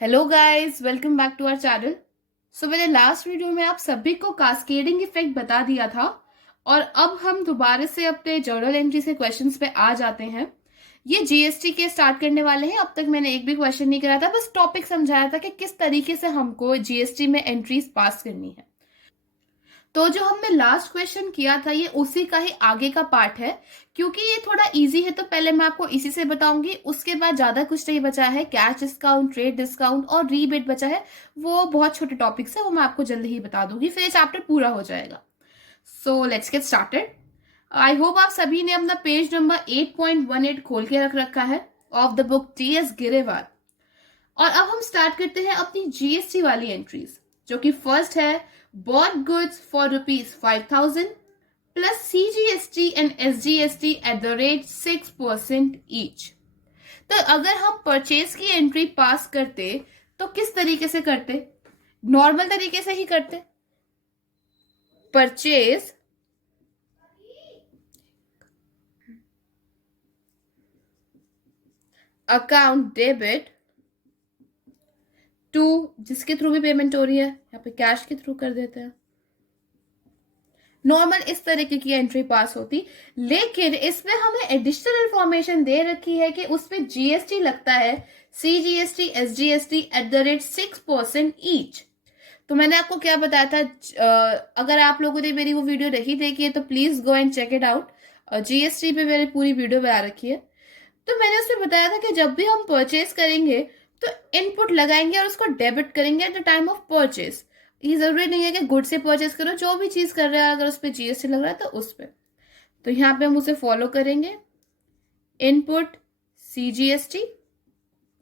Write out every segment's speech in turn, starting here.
Hello guys, welcome back to our channel. मैंने last video में आप सभी को कास्केडिंग इफेक्ट बता दिया था और अब हम दोबारा से अपने जर्नल एंट्री से क्वेश्चंस पे आ जाते हैं। ये जीएसटी के स्टार्ट करने वाले हैं। अब तक मैंने एक भी क्वेश्चन नहीं कराया था, बस टॉपिक समझाया था कि किस तरीके से हमको जीएसटी में एंट्रीज पास करनी है। तो जो हमने लास्ट क्वेश्चन किया था ये उसी का ही आगे का पार्ट है। क्योंकि ये थोड़ा इजी है तो पहले मैं आपको इसी से बताऊंगी, उसके बाद ज्यादा कुछ नहीं बचा है। कैश डिस्काउंट, ट्रेड डिस्काउंट और रीबेट बचा है, वो बहुत छोटे टॉपिक्स है, वो मैं आपको जल्दी ही बता दूंगी, फिर ये चैप्टर पूरा हो जाएगा। So let's get started. I hope आप सभी ने अपना पेज नंबर 8.18 खोल के रख रखा है of the book TS Grewal. और अब हम स्टार्ट करते हैं अपनी जीएसटी वाली एंट्रीज, जो कि फर्स्ट है bought goods for ₹5,000 plus CGST and SGST at the rate 6% each. तो अगर हम परचेज की एंट्री पास करते तो किस तरीके से करते? नॉर्मल तरीके से ही करते। परचेज अकाउंट डेबिट टू, जिसके थ्रू भी पेमेंट हो रही है, यहाँ पे कैश के थ्रू कर देते हैं। नॉर्मल इस तरीके की एंट्री पास होती, लेकिन इसमें हमें एडिशनल इंफॉर्मेशन दे रखी है कि उसमें जीएसटी लगता है, CGST SGST at the rate 6% each. तो मैंने आपको क्या बताया था, अगर आप लोगों ने मेरी वो वीडियो नहीं देखी है तो please go and check it out. GST पे मैंने पूरी वीडियो बना रखी है। तो मैंने उसमें बताया था कि जब भी हम परचेज करेंगे तो इनपुट लगाएंगे और उसको डेबिट करेंगे eight the time of purchase. ये जरूरी नहीं है कि गुड से परचेज करो, जो भी चीज कर रहे हैं अगर उस पर जीएसटी लग रहा है तो उस पर। तो यहाँ पे हम उसे फॉलो करेंगे। Input CGST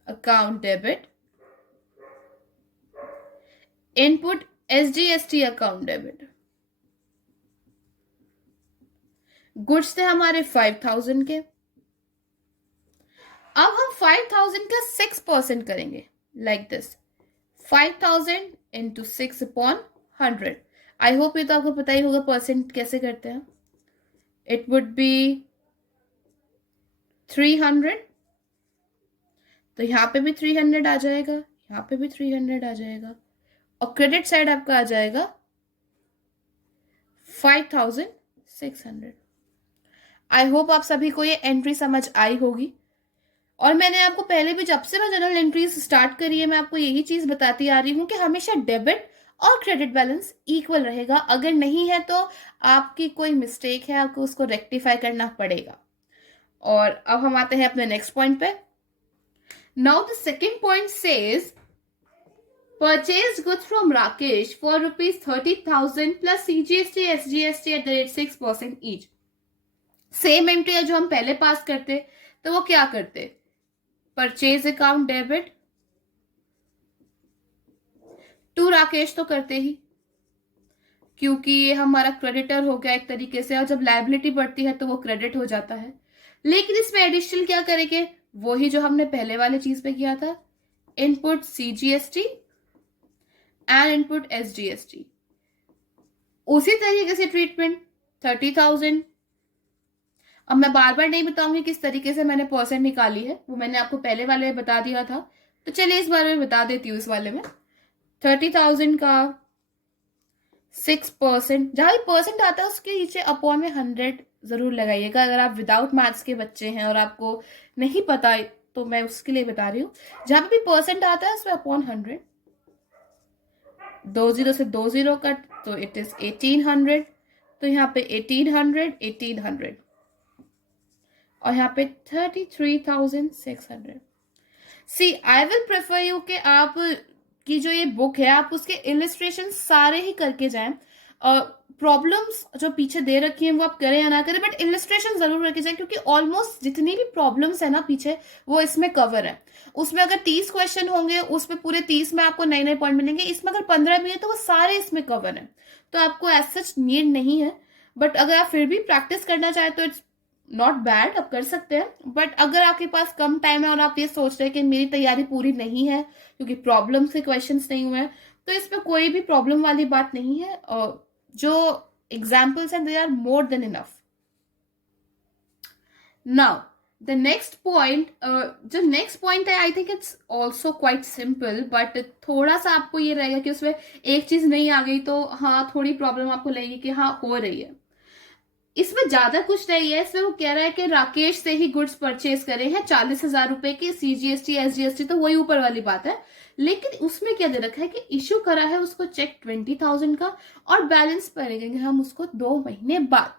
account debit, input SGST account debit. Goods थे हमारे 5,000 के। अब हम 5,000 का 6% करेंगे, like this 5,000 into 6/100। I hope ये तो आपको पता ही होगा परसेंट कैसे करते हैं। It would B 300। तो यहाँ पे भी 300 आ जाएगा, यहाँ पे भी 300 आ जाएगा, और क्रेडिट साइड आपका आ जाएगा 5,600। आई होप आप सभी को ये एंट्री समझ आई होगी। और मैंने आपको पहले भी, जब से मैं जनरल एंट्रीज स्टार्ट करी है, मैं आपको यही चीज बताती आ रही हूँ कि हमेशा डेबिट और क्रेडिट बैलेंस इक्वल रहेगा। अगर नहीं है तो आपकी कोई मिस्टेक है, आपको उसको रेक्टिफाई करना पड़ेगा। और अब हम आते हैं अपने नेक्स्ट पॉइंट पे। Now the second point says purchased goods from Rakesh for ₹30,000 plus CGST SGST at the rate 6% each। Same entry है जो हम पहले पास करते, तो वो क्या करते? Purchase account debit to Rakesh तो करते ही, क्योंकि ये हमारा क्रेडिटर हो गया एक तरीके से, और जब लायबिलिटी बढ़ती है तो वो क्रेडिट हो जाता है। लेकिन इसमें एडिशनल क्या करेंगे? वही जो हमने पहले वाले चीज पे किया था, input CGST and input SGST. उसी तरीके से ट्रीटमेंट 30,000। अब मैं बार बार नहीं बताऊंगी किस तरीके से मैंने परसेंट निकाली है, वो मैंने आपको पहले वाले में बता दिया था। तो चलिए इस बारे में बता देती हूँ। इस वाले में 30,000 का 6%, जहां भी परसेंट आता है उसके नीचे अपॉन में 100 जरूर लगाइएगा। अगर आप विदाउट मैथ्स के बच्चे हैं और आपको नहीं पता तो मैं उसके लिए बता रही हूँ। जहां पे भी परसेंट आता है उसमें अपॉन 100, 20 से 20 कट, तो इट इज 1800। तो यहाँ पे 1800 1800 और यहाँ पे 33,600। सी आई विल प्रेफर यू कि आप की जो ये बुक है आप उसके इलिस्ट्रेशन सारे ही करके जाएं। प्रॉब्लम्स जो पीछे दे रखी हैं वो आप करें या ना करें, बट इलिस्ट्रेशन जरूर करके जाएं, क्योंकि ऑलमोस्ट जितनी भी प्रॉब्लम्स है ना पीछे, वो इसमें कवर है। उसमें अगर 30 क्वेश्चन होंगे, उसमें पूरे 30 में आपको नए नए पॉइंट मिलेंगे। इसमें अगर 15 भी है तो वो सारे इसमें कवर है, तो आपको एज सच नीड नहीं है। बट अगर आप फिर भी प्रैक्टिस करना चाहें तो इट्स नॉट बैड, आप कर सकते हैं। बट अगर आपके पास कम टाइम है और आप ये सोच रहे हैं कि मेरी तैयारी पूरी नहीं है क्योंकि प्रॉब्लम के क्वेश्चंस नहीं हुए हैं, तो इसमें कोई भी प्रॉब्लम वाली बात नहीं है। जो एग्जाम्पल्स हैं they are more than enough. Now the next point, जो नेक्स्ट पॉइंट है I think it's also quite simple, but थोड़ा सा आपको ये रहेगा कि उसमें एक चीज नहीं आ गई तो हाँ थोड़ी प्रॉब्लम आपको लगेगी कि हाँ हो रही है। इसमें ज्यादा कुछ नहीं है, इसमें वो कह रहा है कि राकेश से ही गुड्स परचेज करे हैं 40,000 रुपए की, CGST SGST तो वही ऊपर वाली बात है। लेकिन उसमें क्या दे रखा है कि इशू करा है उसको चेक 20,000 का, और बैलेंस पड़ेंगे हम उसको 2 महीने बाद।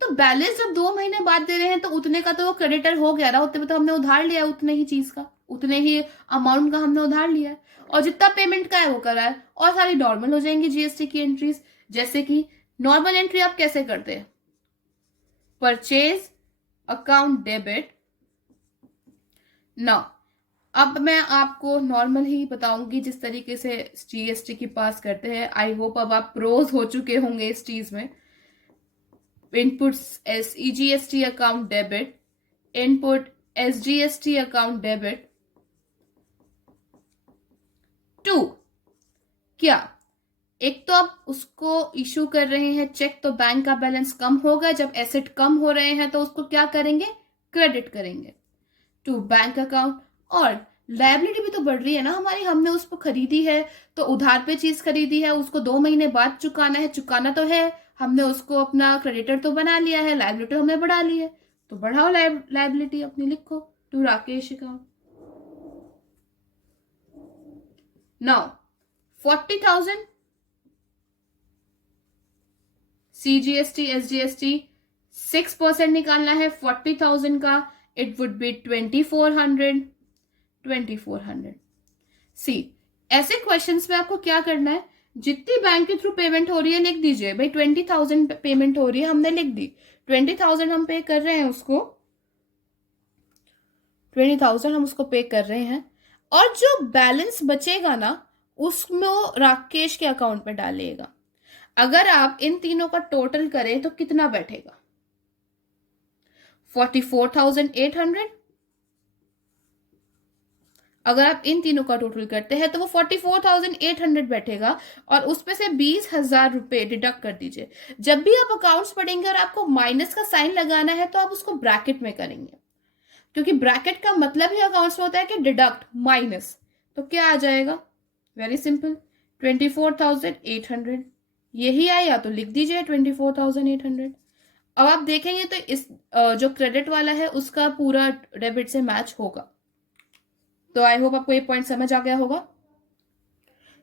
तो बैलेंस जब 2 महीने बाद दे रहे हैं तो उतने का तो वो क्रेडिटर हो गया ना, उतने में तो हमने उधार लिया है, उतने ही चीज का, उतने ही अमाउंट का हमने उधार लिया है, और जितना पेमेंट का है वो करा है, और सारी नॉर्मल हो जाएंगी जीएसटी की एंट्रीज। जैसे कि नॉर्मल एंट्री आप कैसे करते हैं, परचेज अकाउंट डेबिट। ना, अब मैं आपको नॉर्मल ही बताऊंगी जिस तरीके से जीएसटी की पास करते हैं। आई होप अब आप प्रोज हो चुके होंगे इस चीज में। Input SEGST account debit, input SGST account debit to, क्या एक तो आप उसको इशू कर रहे हैं चेक, तो बैंक का बैलेंस कम होगा, जब एसेट कम हो रहे हैं तो उसको क्या करेंगे, क्रेडिट करेंगे टू बैंक अकाउंट। और लायबिलिटी भी तो बढ़ रही है ना हमारी, हमने उसको खरीदी है तो उधार पे चीज खरीदी है, उसको 2 महीने बाद चुकाना है, चुकाना तो है, हमने उसको अपना क्रेडिटर तो बना लिया है, लायबिलिटी हमने बढ़ा ली है, तो बढ़ाओ लायबिलिटी अपनी, लिखो to Rakesh account. Now 40,000 CGST SGST 6% निकालना है 40,000 का, इट वुड बी 2400। सी, ऐसे क्वेश्चंस में आपको क्या करना है, जितनी बैंक के थ्रू पेमेंट हो रही है लिख दीजिए। भाई 20,000 पेमेंट हो रही है, हमने लिख दी 20,000 हम पे कर रहे हैं उसको, 20,000 हम उसको पे कर रहे हैं, और जो बैलेंस बचेगा ना उसमें राकेश के अकाउंट में डालिएगा। अगर आप इन तीनों का टोटल करें तो कितना बैठेगा, 44,800। अगर आप इन तीनों का टोटल करते हैं तो वो 44,800 बैठेगा, और उसमें से 20,000 रुपए डिडक्ट कर दीजिए। जब भी आप अकाउंट्स पढ़ेंगे और आपको माइनस का साइन लगाना है तो आप उसको ब्रैकेट में करेंगे, क्योंकि ब्रैकेट का मतलब ही अकाउंट्स में होता है कि डिडक्ट माइनस। तो क्या आ जाएगा, वेरी सिंपल, 24,800। यही आया तो लिख दीजिए 24,800। अब आप देखेंगे तो इस जो क्रेडिट वाला है उसका पूरा डेबिट से मैच होगा। तो आई होप आपको ये पॉइंट समझ आ गया होगा।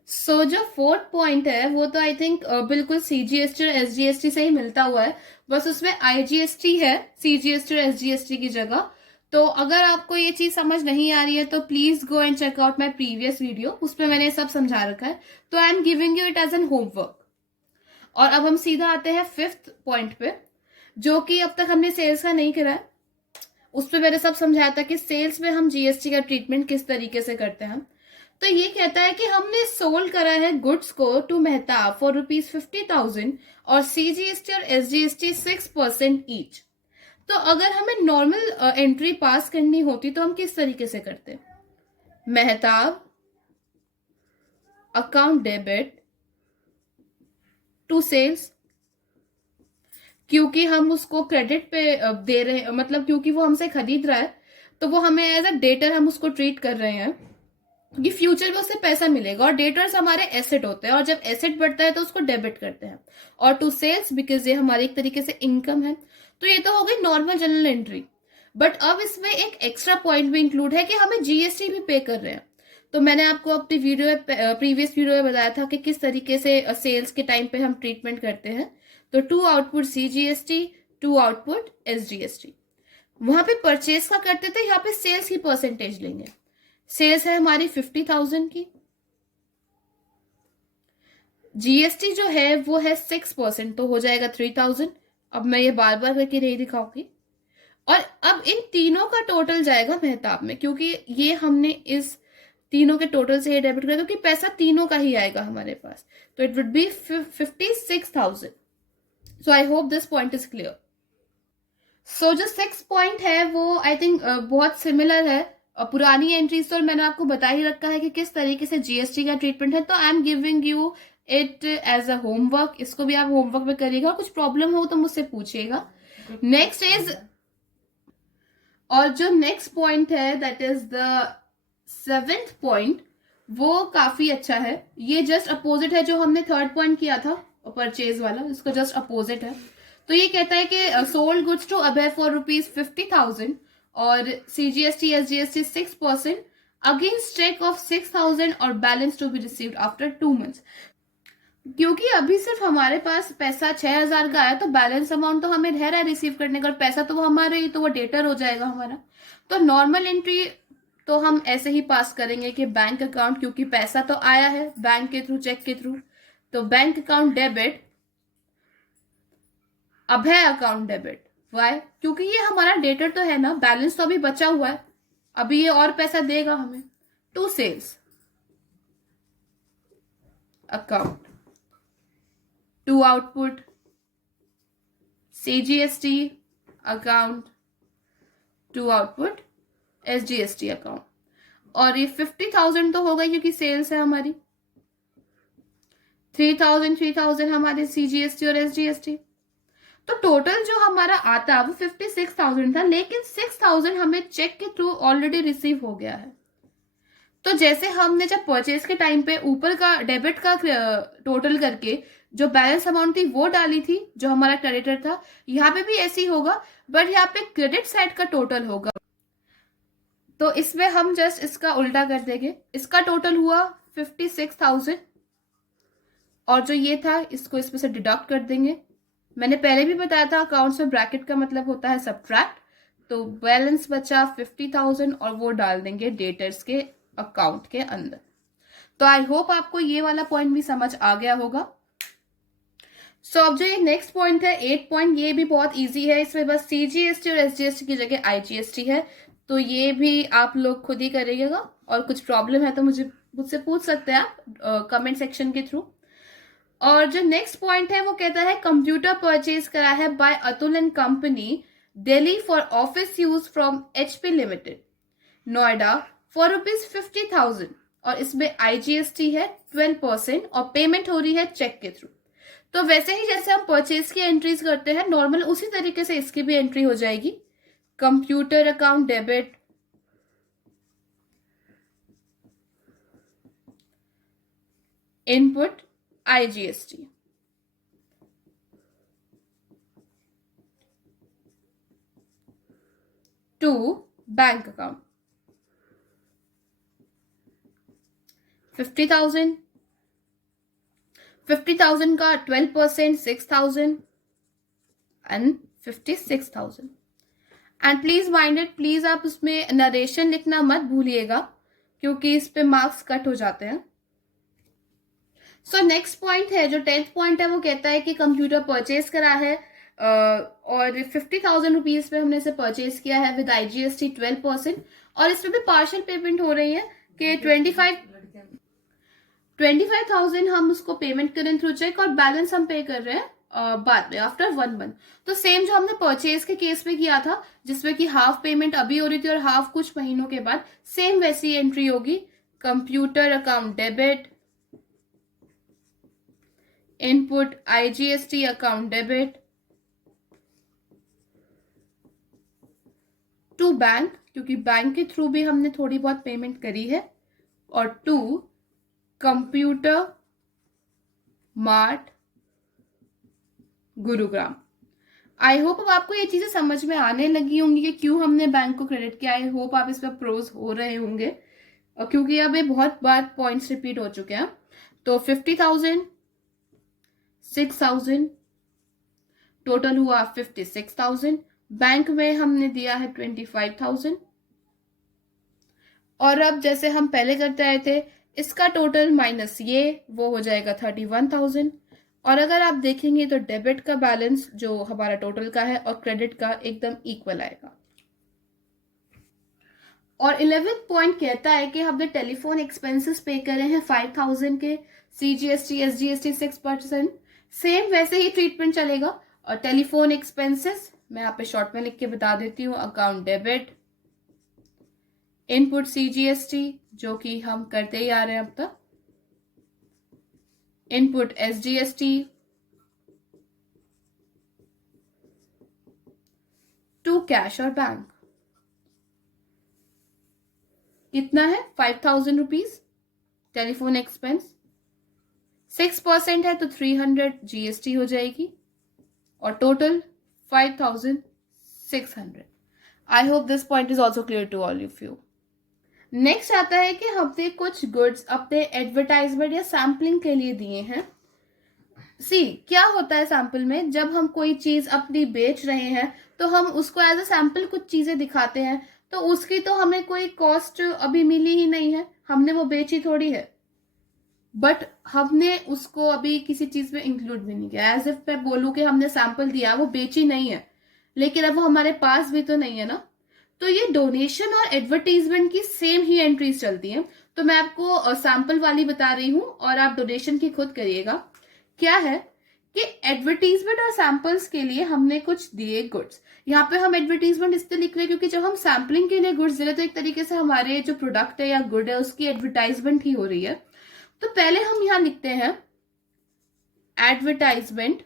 सो जो फोर्थ पॉइंट है वो तो आई थिंक बिल्कुल CGST और SGST से ही मिलता हुआ है, बस उसमें IGST है CGST और SGST की जगह। तो अगर आपको ये चीज समझ नहीं आ रही है तो please go and check out my previous video, उसमें मैंने सब समझा रखा है। तो I am giving you it as an homework. और अब हम सीधा आते हैं फिफ्थ पॉइंट पे, जो कि अब तक हमने सेल्स का नहीं करा है। उस पर मैंने सब समझाया था कि सेल्स में हम GST का ट्रीटमेंट किस तरीके से करते हैं। तो ये कहता है कि हमने सोल्ड करा है गुड्स को टू मेहताब फॉर ₹50,000, और CGST और SGST 6% ईच। तो अगर हमें नॉर्मल एंट्री पास करनी होती तो हम किस तरीके से करते, Mehtab account debit to sales, क्योंकि हम उसको क्रेडिट पे दे रहे हैं, मतलब क्योंकि वो हमसे खरीद रहा है तो वो हमें एज अ डेटर हम उसको ट्रीट कर रहे हैं, क्योंकि फ्यूचर में उससे पैसा मिलेगा, और डेटर्स हमारे एसेट होते हैं, और जब एसेट बढ़ता है तो उसको डेबिट करते हैं। और टू सेल्स बिकॉज ये हमारी एक तरीके से इनकम है। तो ये तो हो गई नॉर्मल जनरल एंट्री, बट अब इसमें एक एक्स्ट्रा पॉइंट भी इंक्लूड है कि हमें GST भी पे कर रहे हैं। तो मैंने आपको अपनी प्रीवियस वीडियो में बताया था कि किस तरीके से सेल्स के टाइम पे हम ट्रीटमेंट करते हैं। तो to output CGST, to output SGST। वहां पे परचेज का करते थे, यहाँ पे सेल्स की परसेंटेज लेंगे। सेल्स है हमारी 50,000 की, GST जो है वो है 6%, तो हो जाएगा 3,000। अब मैं ये बार बार करके नहीं दिखाऊंगी। और अब इन तीनों का टोटल जाएगा मेहताब में, क्योंकि ये हमने इस तीनों के टोटल से ही डेबिट कर, क्योंकि पैसा तीनों का ही आएगा हमारे पास। तो it would be 56,000। So I hope this point is clear. So जो 6 पॉइंट है वो आई थिंक बहुत सिमिलर है पुरानी एंट्रीज, तो मैंने आपको बता ही रखा है कि किस तरीके से GST का ट्रीटमेंट है। तो I am giving you it as a homework, इसको भी आप होमवर्क में करिएगा, कुछ प्रॉब्लम हो तो मुझसे पूछिएगा। नेक्स्ट इज और जो नेक्स्ट पॉइंट है that is the 7th point, वो काफी अच्छा है। ये जस्ट अपोजिट है जो हमने 3rd पॉइंट किया था परचेज वाला, इसका जस्ट अपोजिट है। तो ये कहता है कि sold goods to Abhay for ₹50,000 और CGST SGST 6% against cheque of 6,000 और balance to be received after 2 months। क्योंकि अभी सिर्फ हमारे पास पैसा 6,000 का है, तो बैलेंस अमाउंट तो हमें रह रहा है रिसीव करने का, और पैसा तो वो हमारे ही, तो वो डेटर हो जाएगा हमारा। तो नॉर्मल एंट्री तो हम ऐसे ही पास करेंगे कि बैंक अकाउंट, क्योंकि पैसा तो आया है बैंक के थ्रू, चेक के थ्रू, तो बैंक अकाउंट डेबिट, अभय अकाउंट डेबिट। वाई? क्योंकि ये हमारा डेटर तो है ना, बैलेंस तो अभी बचा हुआ है, अभी ये और पैसा देगा हमें। To sales account, to output CGST account, to output SGST account. और ये 50,000 तो हो गई क्योंकि सेल्स है हमारी, 3,000 हमारे CGST और SGST। तो टोटल जो हमारा आता वो 56,000 था, लेकिन 6,000 हमें चेक के थ्रू ऑलरेडी रिसीव हो गया है। तो जैसे हमने जब परचेज के टाइम पे ऊपर का डेबिट का टोटल करके जो बैलेंस अमाउंट थी वो डाली थी, जो हमारा क्रेडिटर था, यहाँ पे भी ऐसे ही होगा, बट यहाँ पे क्रेडिट साइड का टोटल होगा। तो इसमें हम जस्ट इसका उल्टा कर देंगे, इसका टोटल हुआ 56,000 और जो ये था इसको इसमें से डिडक्ट कर देंगे। मैंने पहले भी बताया था अकाउंट्स में ब्रैकेट का मतलब होता है सब्ट्रैक्ट। तो बैलेंस बचा 50,000 और वो डाल देंगे डेटर्स के अकाउंट के अंदर। तो आई होप आपको ये वाला पॉइंट भी समझ आ गया होगा। सो अब जो ये नेक्स्ट पॉइंट है 8 पॉइंट, ये भी बहुत इजी है। इसमें बस CGST और SGST की जगह IGST है, तो ये भी आप लोग खुद ही करिएगा, और कुछ प्रॉब्लम है तो मुझसे पूछ सकते हैं आप कमेंट सेक्शन के थ्रू। और जो नेक्स्ट पॉइंट है वो कहता है कंप्यूटर परचेज करा है by Atul and company Delhi for office use from HP limited Noida for ₹50,000 और इसमें IGST है 12% और पेमेंट हो रही है चेक के थ्रू। तो वैसे ही जैसे हम परचेज की एंट्रीज करते हैं नॉर्मल, उसी तरीके से इसकी भी एंट्री हो जाएगी। Computer account debit, input IGST, to bank account 50,000 का 12% 6,000 and 56,000। And please mind it, please आप उसमें नरेशन लिखना मत भूलिएगा, क्योंकि इस पे मार्क्स कट हो जाते हैं। सो नेक्स्ट पॉइंट है जो 10th पॉइंट है, वो कहता है कि कंप्यूटर परचेज करा है और 50,000 रुपीज पे हमने इसे परचेज किया है विद IGST 12%, और इसमें भी पार्शियल पेमेंट हो रही है कि 25,000 हम उसको पेमेंट करें थ्रू चेक, और बैलेंस हम पे कर रहे हैं बाद में आफ्टर 1 month। तो सेम जो हमने परचेज के केस में किया था, जिसमें कि हाफ पेमेंट अभी हो रही थी और हाफ कुछ महीनों के बाद, सेम वैसी एंट्री होगी। Computer account debit, input IGST account debit, to bank, क्योंकि बैंक के थ्रू भी हमने थोड़ी बहुत पेमेंट करी है, और to computer mart Gurugram. I hope अब आपको ये चीजें समझ में आने लगी होंगी कि क्यों हमने बैंक को क्रेडिट किया। आई होप आप इस पर प्रोज हो रहे होंगे, क्योंकि अब ये बहुत बार पॉइंट्स रिपीट हो चुके हैं। तो 50,000 6,000 टोटल हुआ 56,000, बैंक में हमने दिया है 25,000, और अब जैसे हम पहले करते आए थे इसका टोटल माइनस ये वो हो जाएगा 31,000। और अगर आप देखेंगे तो डेबिट का बैलेंस जो हमारा टोटल का है और क्रेडिट का एकदम इक्वल आएगा। और 11th पॉइंट कहता है कि हमने टेलीफोन एक्सपेंसेस पे करे हैं 5,000 के, CGST SGST 6%, सेम वैसे ही ट्रीटमेंट चलेगा। और टेलीफोन एक्सपेंसेस मैं यहाँ पे शॉर्ट में लिख के बता देती हूँ, अकाउंट डेबिट, इनपुट CGST जो कि हम करते ही आ रहे हैं अब तक, इनपुट SGST, टू कैश और बैंक। कितना है 5,000 रुपीज टेलीफोन एक्सपेंस, 6% है तो 300 जीएसटी हो जाएगी और total 5,600। I hope this point is also clear to all of you. Next आता है कि हमने कुछ गुड्स अपने एडवर्टाइजमेंट या सैम्पलिंग के लिए दिए हैं। क्या होता है सैंपल में, जब हम कोई चीज अपनी बेच रहे हैं तो हम उसको एज अ सैंपल कुछ चीजें दिखाते हैं, तो उसकी तो हमें कोई कॉस्ट अभी मिली ही नहीं है, हमने वो बेची थोड़ी है, बट हमने उसको अभी किसी चीज में इंक्लूड भी नहीं किया। एज इफ मैं बोलूं कि हमने सैंपल दिया, वो बेची नहीं है, लेकिन अब वो हमारे पास भी तो नहीं है ना। तो ये डोनेशन और एडवर्टीजमेंट की सेम ही एंट्रीज चलती हैं। तो मैं आपको सैंपल वाली बता रही हूँ और आप डोनेशन की खुद करिएगा। क्या है कि एडवर्टीजमेंट और सैंपल्स के लिए हमने कुछ दिए गुड्स। यहाँ पे हम एडवर्टीजमेंट इसलिए लिख रहे हैं क्योंकि जब हम सैम्पलिंग के लिए गुड्स दे रहे तो एक तरीके से हमारे जो प्रोडक्ट है या गुड है उसकी एडवर्टाइजमेंट ही हो रही है। तो पहले हम यहाँ लिखते हैं एडवर्टाइजमेंट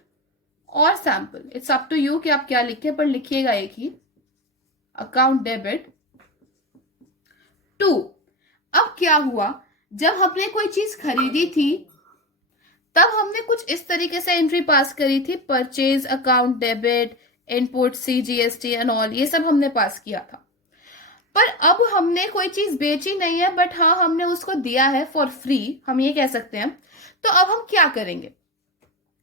और sample. It's up to you कि आप क्या लिखें, पर लिखिएगा एक ही, अकाउंट डेबिट टू। अब क्या हुआ, जब हमने कोई चीज खरीदी थी तब हमने कुछ इस तरीके से एंट्री पास करी थी, purchase account debit, input CGST and all, ये सब हमने पास किया था। पर अब हमने कोई चीज बेची नहीं है, बट हाँ हमने उसको दिया है फॉर फ्री, हम ये कह सकते हैं। तो अब हम क्या करेंगे,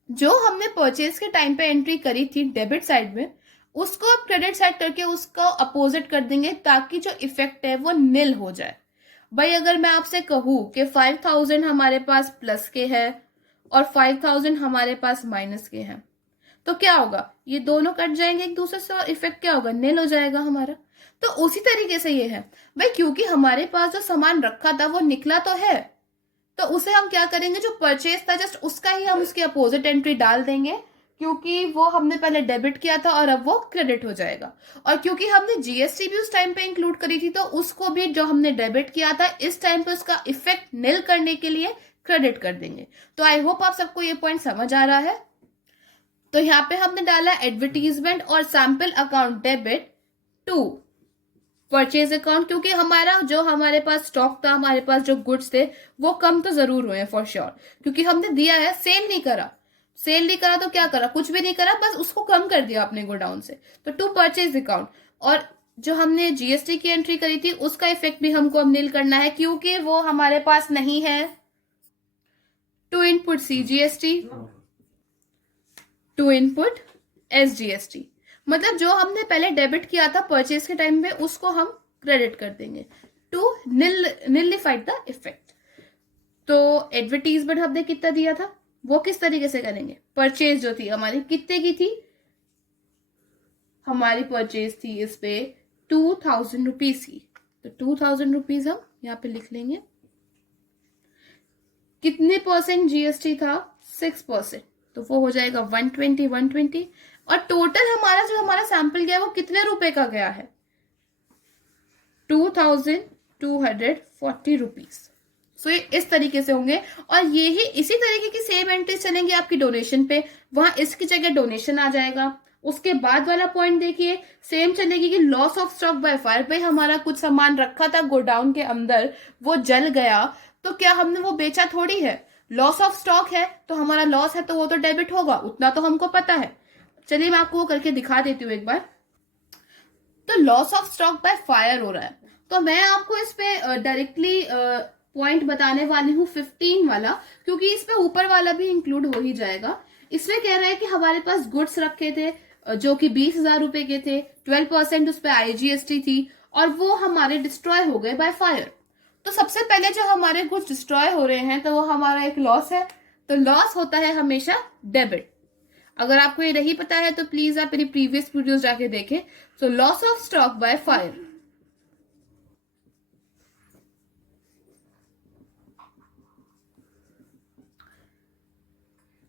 जो हमने परचेज के टाइम पे एंट्री करी थी डेबिट साइड में, उसको अब क्रेडिट साइड करके उसको अपोजिट कर देंगे ताकि जो इफेक्ट है वो निल हो जाए। भाई अगर मैं आपसे कहूं कि 5,000 हमारे पास प्लस के है और 5,000 हमारे पास माइनस के हैं, तो क्या होगा, ये दोनों कट जाएंगे एक दूसरे से और इफेक्ट क्या होगा, निल हो जाएगा हमारा। तो उसी तरीके से ये है भाई, क्योंकि हमारे पास जो सामान रखा था वो निकला तो है, तो उसे हम क्या करेंगे, जो परचेज था जस्ट उसका ही हम उसकी अपोजिट एंट्री डाल देंगे, क्योंकि वो हमने पहले डेबिट किया था और अब वो क्रेडिट हो जाएगा। और क्योंकि हमने जीएसटी भी उस टाइम पे इंक्लूड करी थी, तो उसको भी जो हमने डेबिट किया था इस टाइम पे उसका इफेक्ट निल करने के लिए क्रेडिट कर देंगे। तो आई होप आप सबको ये पॉइंट समझ आ रहा है। तो यहाँ पे हमने डाला एडवर्टीजमेंट और sample account debit to purchase account, क्योंकि हमारे पास स्टॉक था, हमारे पास जो गुड्स थे वो कम तो जरूर हुए फॉर श्योर, क्योंकि हमने दिया है, सेल नहीं करा तो क्या करा, कुछ भी नहीं करा, बस उसको कम कर दिया अपने गोडाउन से। तो टू परचेज अकाउंट, और जो हमने जीएसटी की एंट्री करी थी उसका इफेक्ट भी हमको अब नील करना है क्योंकि वो हमारे पास नहीं है। To input CGST, to input SGST, मतलब जो हमने पहले डेबिट किया था परचेज के टाइम पे उसको हम क्रेडिट कर देंगे टू निलिफाइड द इफेक्ट। तो एडवर्टीजमेंट हमने कितना दिया था, वो किस तरीके से करेंगे, परचेज जो थी हमारी कितने की थी, हमारी परचेज थी इस पे 2,000 रुपीज की, तो 2,000 रुपीज हम यहाँ पे लिख लेंगे। कितने परसेंट जीएसटी था, 6%, तो वो हो जाएगा 120। और टोटल हमारा सैंपल गया वो कितने रुपए का गया है, 2,240 रुपीज। सो ये इस तरीके से होंगे, और ये ही इसी तरीके की सेम एंट्रीज चलेंगे आपकी डोनेशन पे, वहां इसकी जगह डोनेशन आ जाएगा। उसके बाद वाला पॉइंट देखिए, सेम चलेगी कि loss of stock by fire पे हमारा कुछ सामान रखा था गोडाउन के अंदर, वो जल गया, तो क्या हमने वो बेचा थोड़ी है, लॉस ऑफ स्टॉक है तो हमारा लॉस है, तो वो तो डेबिट होगा, उतना तो हमको पता है। चलिए मैं आपको वो करके दिखा देती हूँ एक बार। तो loss of stock by fire हो रहा है, तो मैं आपको इस पे डायरेक्टली पॉइंट बताने वाली हूँ 15 वाला, क्योंकि इसमें ऊपर वाला भी इंक्लूड हो ही जाएगा। इसमें कह रहा है कि हमारे पास गुड्स रखे थे जो कि 20,000 रुपए के थे, 12% उस पर IGST थी, और वो हमारे डिस्ट्रॉय हो गए बाय फायर। तो सबसे पहले जो हमारे गुड्स डिस्ट्रॉय हो रहे हैं तो वो हमारा एक लॉस है, तो लॉस होता है हमेशा डेबिट। अगर आपको ये नहीं पता है तो प्लीज आप मेरी प्रीवियस वीडियोस जाके देखें। So loss of stock by fire,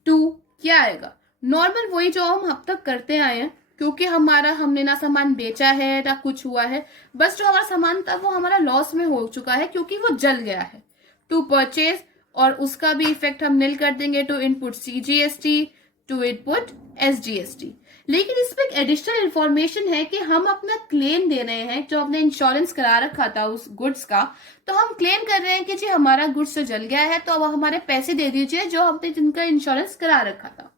to क्या आएगा, नॉर्मल वही जो हम अब तक करते आए हैं, क्योंकि हमने ना सामान बेचा है ना कुछ हुआ है, बस जो हमारा सामान था वो हमारा लॉस में हो चुका है क्योंकि वो जल गया है। टू परचेज, और उसका भी इफेक्ट हम निल कर देंगे to input CGST, to input SGST। लेकिन इसमें एक एडिशनल इंफॉर्मेशन है कि हम अपना क्लेम दे रहे हैं, जो हमने इंश्योरेंस करा रखा था उस गुड्स का, तो हम क्लेम कर रहे हैं कि जी हमारा गुड्स तो जल गया है, तो अब हमारे पैसे दे दीजिए जो हमने जिनका इंश्योरेंस करा रखा था।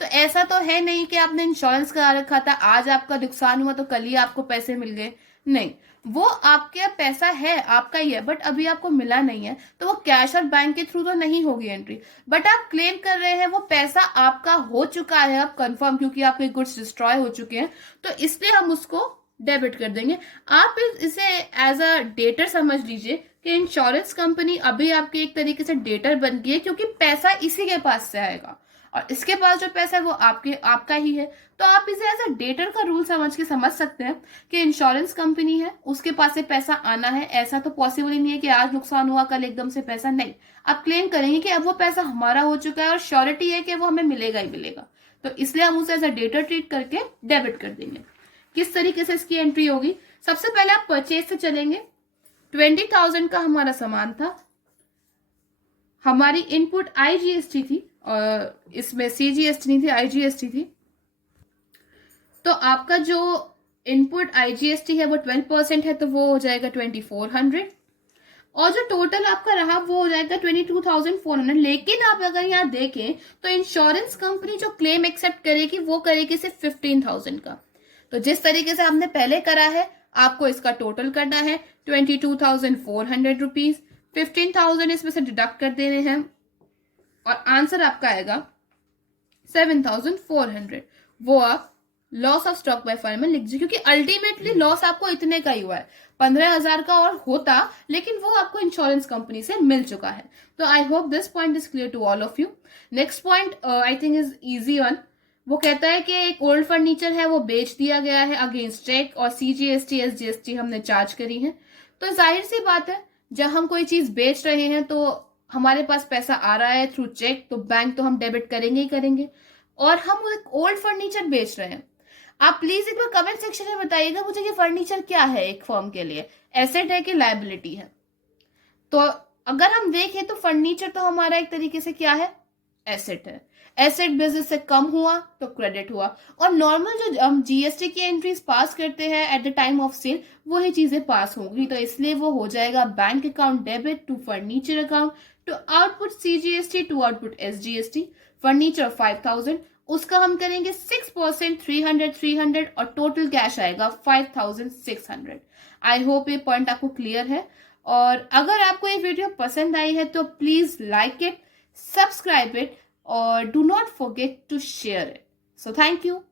तो ऐसा तो है नहीं कि आपने इंश्योरेंस करा रखा था, आज आपका नुकसान हुआ तो कल ही आपको पैसे मिल गए, नहीं, वो आपके पैसा है, आपका ही है, बट अभी आपको मिला नहीं है, तो वो कैश और बैंक के थ्रू तो नहीं होगी एंट्री, बट आप क्लेम कर रहे हैं वो पैसा आपका हो चुका है अब कंफर्म, क्योंकि आपके गुड्स डिस्ट्रॉय हो चुके हैं, तो इसलिए हम उसको डेबिट कर देंगे। आप इसे एज अ डेटर समझ लीजिए कि इंश्योरेंस कंपनी अभी आपकी एक तरीके से डेटर बन गई है, क्योंकि पैसा इसी के पास से आएगा और इसके पास जो पैसा है वो आपका ही है। तो आप इसे एज अ डेटर का रूल समझ के समझ सकते हैं कि इंश्योरेंस कंपनी है, उसके पास से पैसा आना है, ऐसा तो पॉसिबल ही नहीं है कि आज नुकसान हुआ कल एकदम से पैसा, नहीं, आप क्लेम करेंगे कि अब वो पैसा हमारा हो चुका है और श्योरिटी है कि वो हमें मिलेगा ही मिलेगा, तो इसलिए हम उसे एज अ डेटर ट्रीट करके डेबिट कर देंगे। किस तरीके से इसकी एंट्री होगी, सबसे पहले आप परचेज से चलेंगे। 20,000 का हमारा सामान था, हमारी इनपुट आईजीएसटी थी और इसमें सीजीएसटी नहीं थी, आईजीएसटी थी, तो आपका जो इनपुट आईजीएसटी है वो 12% है, तो वो हो जाएगा 2400 और जो टोटल आपका रहा वो हो जाएगा 22,400। लेकिन आप अगर यहाँ देखें तो इंश्योरेंस कंपनी जो क्लेम एक्सेप्ट करेगी वो करेगी सिर्फ 15,000 का, तो जिस तरीके से हमने पहले करा है आपको इसका टोटल करना है 22,400 रुपीज, 15,000 इसमें से डिडक्ट कर देने हैं और आंसर आपका आएगा 7,400। वो आप loss of stock by fire में लिख दीजिए, क्योंकि अल्टीमेटली लॉस आपको इतने का ही हुआ है, 15,000 का और होता, लेकिन वो आपको इंश्योरेंस कंपनी से मिल चुका है। तो I hope this point is clear to all of you. Next point I think is easy one. वो कहता है कि एक ओल्ड फर्नीचर है वो बेच दिया गया है अगेंस्ट चेक और सीजीएसटी एसजीएसटी हमने चार्ज करी है। तो जाहिर सी बात है जब हम कोई चीज बेच रहे हैं तो हमारे पास पैसा आ रहा है थ्रू चेक, तो बैंक तो हम डेबिट करेंगे ही करेंगे, और हम एक ओल्ड फर्नीचर बेच रहे हैं। आप प्लीज एक बार कमेंट सेक्शन में बताइएगा मुझे ये फर्नीचर क्या है, एक फर्म के लिए एसेट है कि लायबिलिटी है। तो अगर हम देखें तो फर्नीचर तो हमारा एक तरीके से क्या है, एसेट है। एसेट बिजनेस से कम हुआ तो क्रेडिट हुआ, और नॉर्मल जो हम जीएसटी की एंट्रीज पास करते हैं at the time of sale वही चीजें पास होंगी, तो इसलिए वो हो जाएगा bank account debit to furniture account to output CGST to output SGST. Furniture 5,000, उसका हम करेंगे 6% 300 और टोटल कैश आएगा 5,600। आई होप ये पॉइंट आपको क्लियर है, और अगर आपको ये वीडियो पसंद आई है तो please like it, subscribe it और do not forget to share it. So thank you.